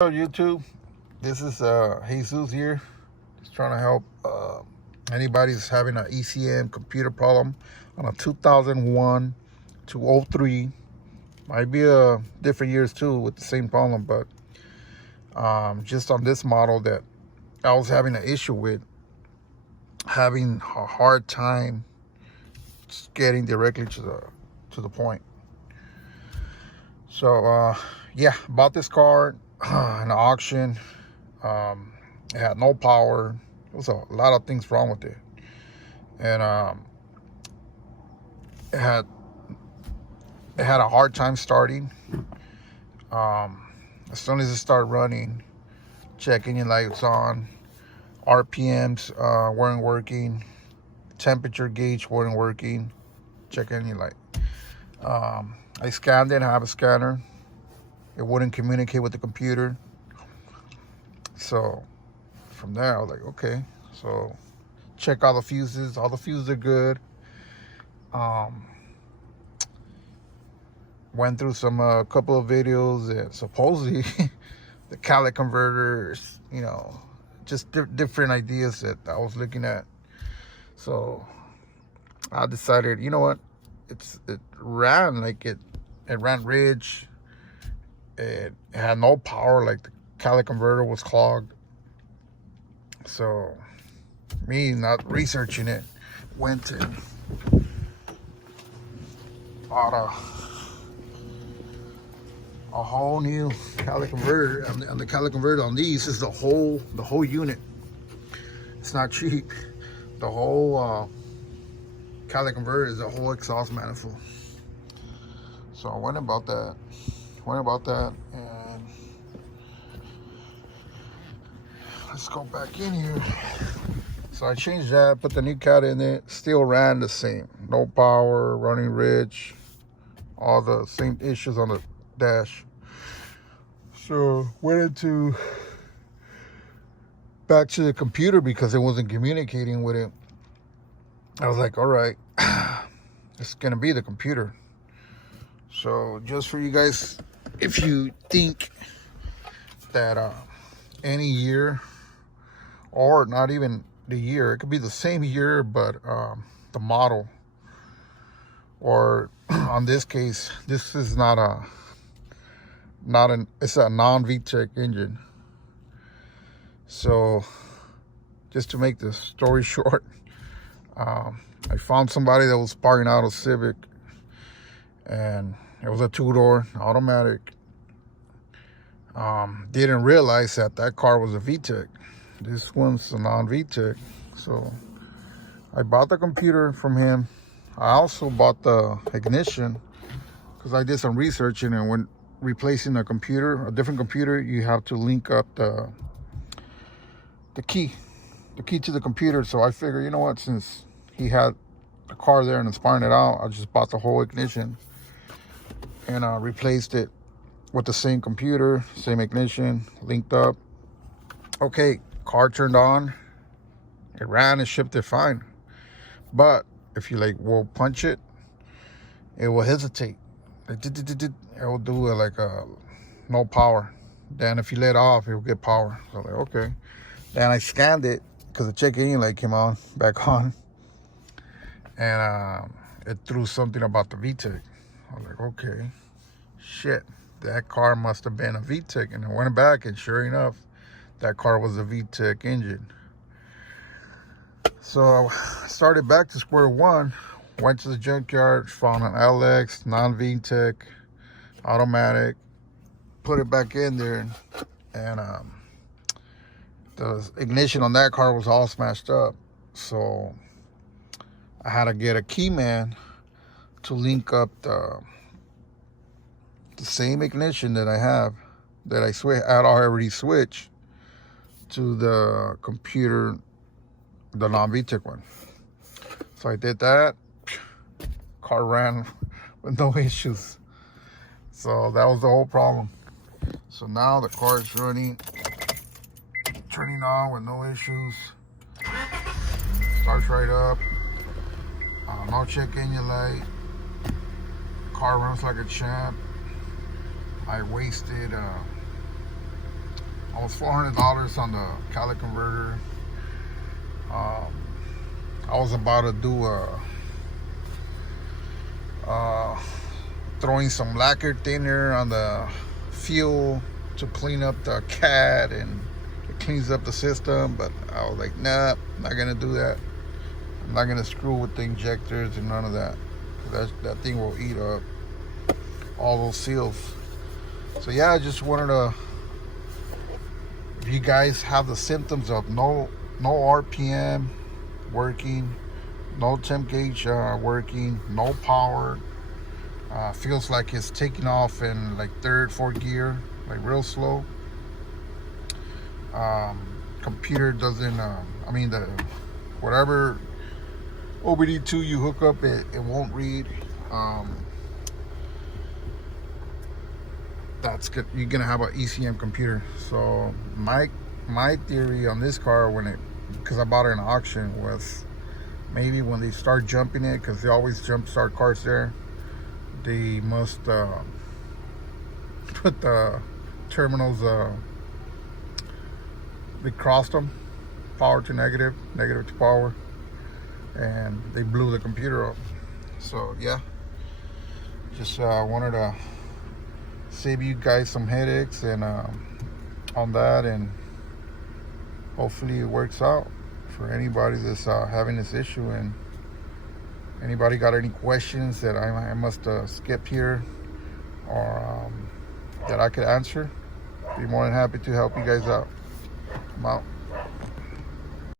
Hello YouTube, this is Jesus here. Just trying to help anybody who's having an ECM computer problem on a 2001 to 03. Might be different years too with the same problem, but just on this model that I was having an issue with, having a hard time just getting directly to the point. So yeah, bought this car in an auction. It had no power. There was a lot of things wrong with it, and it had a hard time starting. As soon as it started running, check engine lights on, RPMs weren't working, temperature gauge weren't working, check engine light. I scanned it. I have a scanner. It wouldn't communicate with the computer. So from there, I was like, okay. So check all the fuses. All the fuses are good. Went through some couple of videos that supposedly the catalytic converters, just different ideas that I was looking at. So I decided, you know what? It ran like it ran ridge. It had no power, like the catalytic converter was clogged. So me not researching it, went and bought a whole new catalytic converter. And the catalytic converter on these is the whole unit. It's not cheap. The whole catalytic converter is the whole exhaust manifold. So I went about that, and let's go back in here. So I changed that, put the new cat in it, still ran the same. No power, running rich, all the same issues on the dash. So went back to the computer because it wasn't communicating with it. I was like, all right, it's gonna be the computer. So just for you guys, if you think that any year, or not even the year, it could be the same year, but the model, or on this case, this is it's a non-VTEC engine. So just to make the story short, I found somebody that was sparking out a Civic, and it was a two-door automatic. Didn't realize that car was a VTEC. This one's a non-VTEC. So I bought the computer from him. I also bought the ignition because I did some researching, and when replacing a different computer, you have to link up the key to the computer. So I figured, you know what, since he had the car there and sparring it out, I just bought the whole ignition and replaced it with the same computer, same ignition, linked up. Okay, car turned on, it ran and shipped it fine. But if you will punch it, it will hesitate. It will do no power. Then if you let off, it will get power. So okay. Then I scanned it because the check engine light came on, back on, and it threw something about the VTEC. I was like, okay, shit, that car must have been a VTEC. And I went back, and sure enough, that car was a VTEC engine. So I started back to square one, went to the junkyard, found an LX, non-VTEC, automatic, put it back in there, and the ignition on that car was all smashed up. So I had to get a key man to link up the same ignition that I have, that I'd already switched to the computer, the non-VTEC one. So I did that. Car ran with no issues. So that was the whole problem. So now the car is turning on with no issues. Starts right up. No check engine light. Car runs like a champ. I wasted almost $400 on the catalytic converter. I was about to do throwing some lacquer thinner on the fuel to clean up the cat, and it cleans up the system, but I was like, nah, I'm not gonna do that. I'm not gonna screw with the injectors and none of that. That thing will eat up all those seals. So yeah, I just wanted to, if you guys have the symptoms of no RPM working, no temp gauge working, no power, feels like it's taking off in like third, fourth gear, like real slow. Computer doesn't, I mean, the whatever OBD2 you hook up, it won't read. That's good. You're gonna have an ECM computer. So my theory on this car, because I bought it in auction, was maybe when they start jumping it, because they always jump start cars there, they must put the terminals, they crossed them, power to negative, negative to power, and they blew the computer up. So yeah, just wanted to save you guys some headaches and on that, and hopefully it works out for anybody that's having this issue. And anybody got any questions that I must have skipped here, or that I could answer, be more than happy to help you guys out. I'm out.